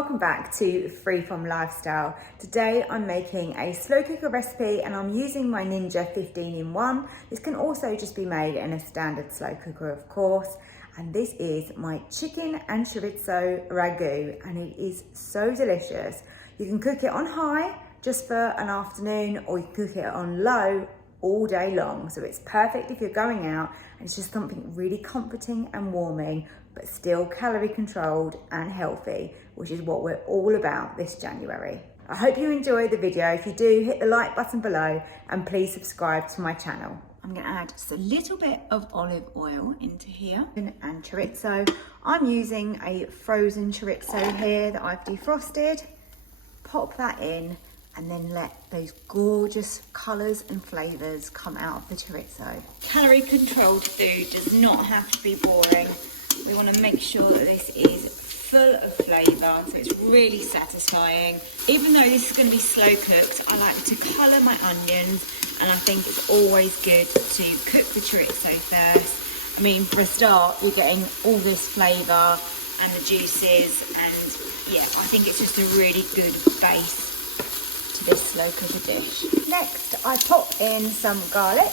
welcome back to Freeform Lifestyle. Today I'm making a slow cooker recipe and I'm using my Ninja 15-in-1. This can also just be made in a standard slow cooker, of course. And this is my chicken and chorizo ragu, and it is so delicious. You can cook it on high just for an afternoon, or you can cook it on low all day long. So it's perfect if you're going out, and it's just something really comforting and warming, but still calorie controlled and healthy, which is what we're all about this January. I hope you enjoyed the video. If you do, hit the like button below and please subscribe to my channel. I'm gonna add just a little bit of olive oil into here. And chorizo. I'm using a frozen chorizo here that I've defrosted. Pop that in and then let those gorgeous colours and flavours come out of the chorizo. Calorie controlled food does not have to be boring. We want to make sure that this is full of flavour, so it's really satisfying. Even though this is going to be slow cooked, I like to colour my onions, and I think it's always good to cook the chorizo first. I mean, for a start, you're getting all this flavour and the juices, and yeah, I think it's just a really good base to this slow cooker dish. Next, I pop in some garlic.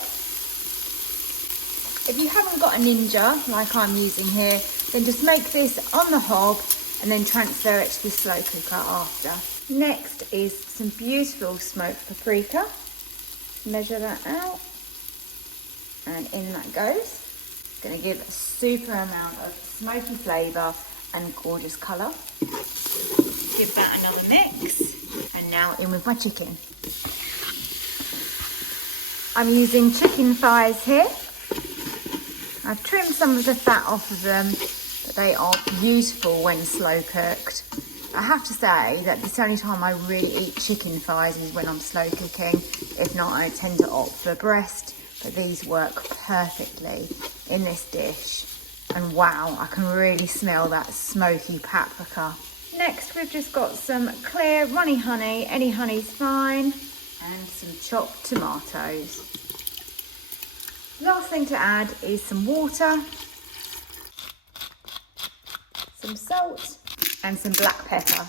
If you haven't got a Ninja like I'm using here, then just make this on the hob and then transfer it to the slow cooker after. Next is some beautiful smoked paprika. Measure that out and in that goes. It's going to give a super amount of smoky flavour and gorgeous colour. Give that another mix, and now in with my chicken. I'm using chicken thighs here. I've trimmed some of the fat off of them, but they are beautiful when slow cooked. I have to say that the only time I really eat chicken thighs is when I'm slow cooking. If not, I tend to opt for breast, but these work perfectly in this dish. And wow, I can really smell that smoky paprika. Next, we've just got some clear runny honey, any honey's fine, and some chopped tomatoes. Last thing to add is some water, some salt, and some black pepper.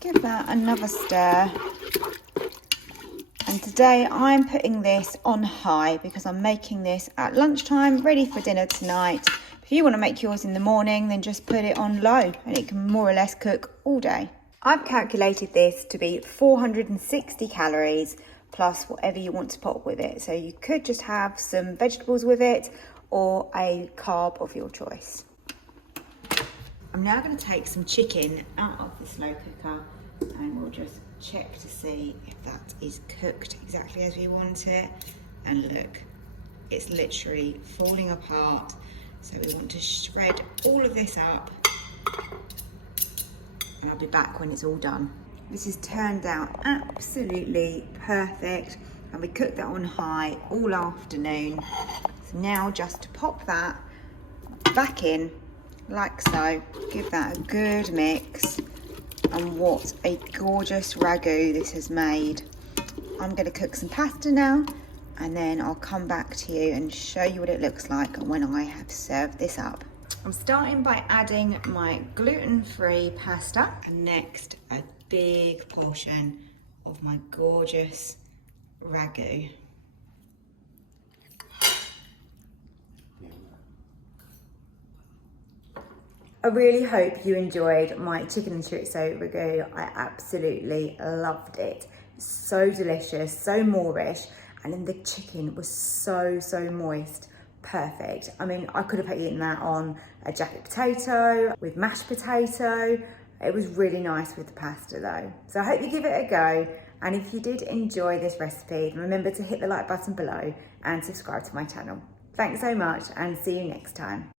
Give that another stir. And today I'm putting this on high because I'm making this at lunchtime, ready for dinner tonight. If you want to make yours in the morning, then just put it on low and it can more or less cook all day. I've calculated this to be 460 calories plus whatever you want to pop with it. So you could just have some vegetables with it or a carb of your choice. I'm now going to take some chicken out of the slow cooker and we'll just check to see if that is cooked exactly as we want it. And look, it's literally falling apart. So we want to shred all of this up and I'll be back when it's all done. This has turned out absolutely perfect, and we cooked that on high all afternoon. So now just to pop that back in like so, give that a good mix, and what a gorgeous ragu this has made. I'm going to cook some pasta now, and then I'll come back to you and show you what it looks like when I have served this up. I'm starting by adding my gluten-free pasta, and next a big portion of my gorgeous ragu. I really hope you enjoyed my chicken and chorizo ragu. I absolutely loved it. So delicious, so Moorish, and then the chicken was so moist. Perfect. I mean, I could have eaten that on a jacket potato, with mashed potato. It was really nice with the pasta though. So I hope you give it a go. And if you did enjoy this recipe, remember to hit the like button below and subscribe to my channel. Thanks so much and see you next time.